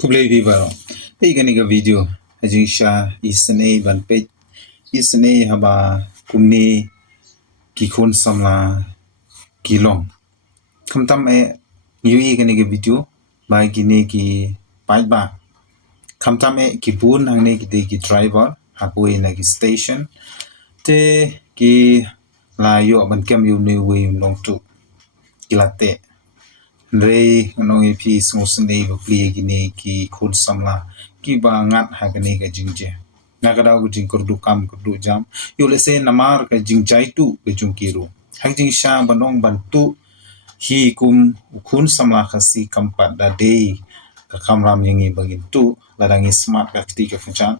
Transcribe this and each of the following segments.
Kublai bibaro. Igani ga video. Ajingsha isane ban page. Isane haba kumni kikun samla kilong. Kamtam yui igani ga video. Ba gini ki page ba. Kamtam ki bun hangne ki driver. Hakui na ki station. Te ki la yo ban kem yu ni wi nong tu. Kilate. Ndrei nong ipi sngusne ba pli gini ki khun samla ki ba ngat ha gani ga jingje nagadaw ga jing kurdu kam kurdu jam yo le se namar ka jing jai tu ga jung kiru hang jing sha banong bantu hi kum khun samla khasi kampat da de ka kamram yangi bangin tu ladangi smart ka kti ka fujan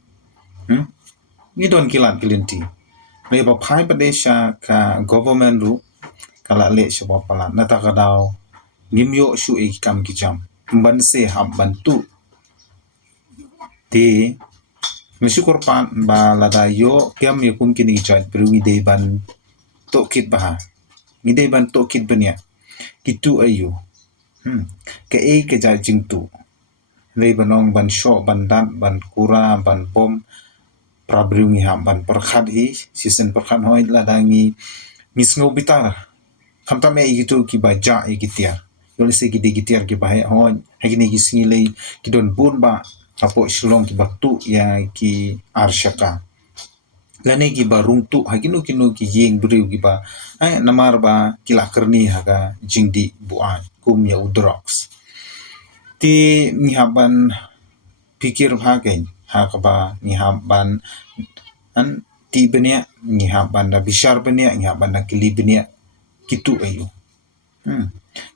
ni don kilat kilinti le ba phai padesha ka government ru kala le shaba pala natakadaw nimyo shu e kam kijam ban se ham bantu ti misyukur pan ba lada yo kiam yo kum kini jat berumi de ban to kit bah ni de ban to kit banya kitu ayu ke e ke ja jing tu le banong ban sho ban dan ban kura ban bom prabrumi ham ban perkhat hi season perkhat hoi ladangi misngo bitara kamta me itu ki ba ja e kitia yole se gidi gitiar ki bahe hon hagini ki singile ki don bun ba apo shilong ki batu ya ki arshaka lane ki ba rungtu haginu kinu ki yeng briu ki ba namar ba kila kerni haga jingdi buan kum ya udrox ti ni haban pikir hagen hakaba ni haban an ti benia ni haban da bishar benia ni haban da kili benia kitu ayu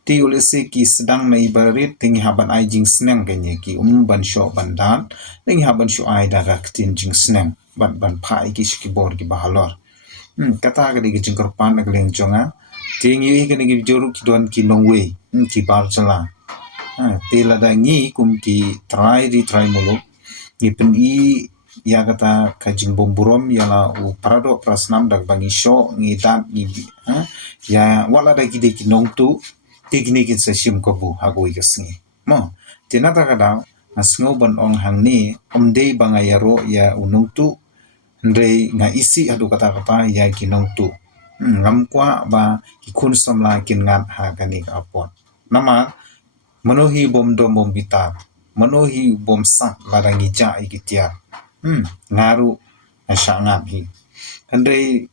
ti ulese ki sedang na ibarit tingi haban ai jing sneng kanye ki ban sho ban dan tingi haban sho ai daga ktin jing sneng ban phai ki skibor ki bahalor kata ga digi jing korpan na gleng jonga tingi yi kani ki joru ki don ki nongwe ki bar chala ti lada ngi kum ki try mulu ni pen i ya kata kajing bomburom yala u parado prasnam dag bangi sho ngi dan ni ya wala da gide ki nongtu tigni kin sa sim ko bu hagoi kasngi mo tinata kada asngo ban ong hangni omdei banga yaro ya unungtu ndrei nga isi adu kata kata ya ki nongtu ngam kwa ba ki kun samla kin ngat ha kani ka apon nama manohi bom dom bom bitar manohi bom sak ladangi ja ikitia ngaru asha ngap hi andrei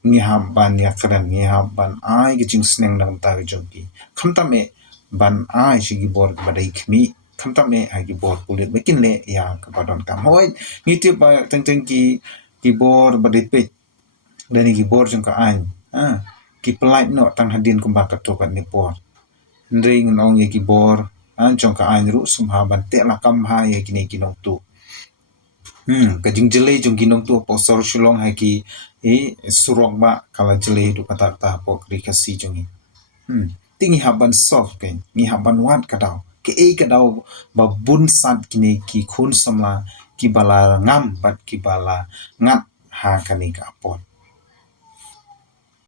ni haban ya kran ni haban ai gi jing sneng dang ta gi jongki khamta me ban ai shi gi bor badai khmi khamta me ha gi bor pulit mekin le ya ka badon kam hoi ni ti ba teng ki bor badai pe dan gi bor jong ka an ki pelait no tang hadin kumba ka to kan ni por ndring nong ye ki bor an jong ka an ru sum ha ban te la kam ha ye ki ne ki nong tu ka jing jele jong ki nong tu po sor shulong ha ki surok ba kala jele du kata ta po kri kasi jongi tingi haban soft ken ni haban wat kadaw ke kadaw ba bun sat kini ki khun samla ki bala ngam bat ki bala ngat ha kani ka pot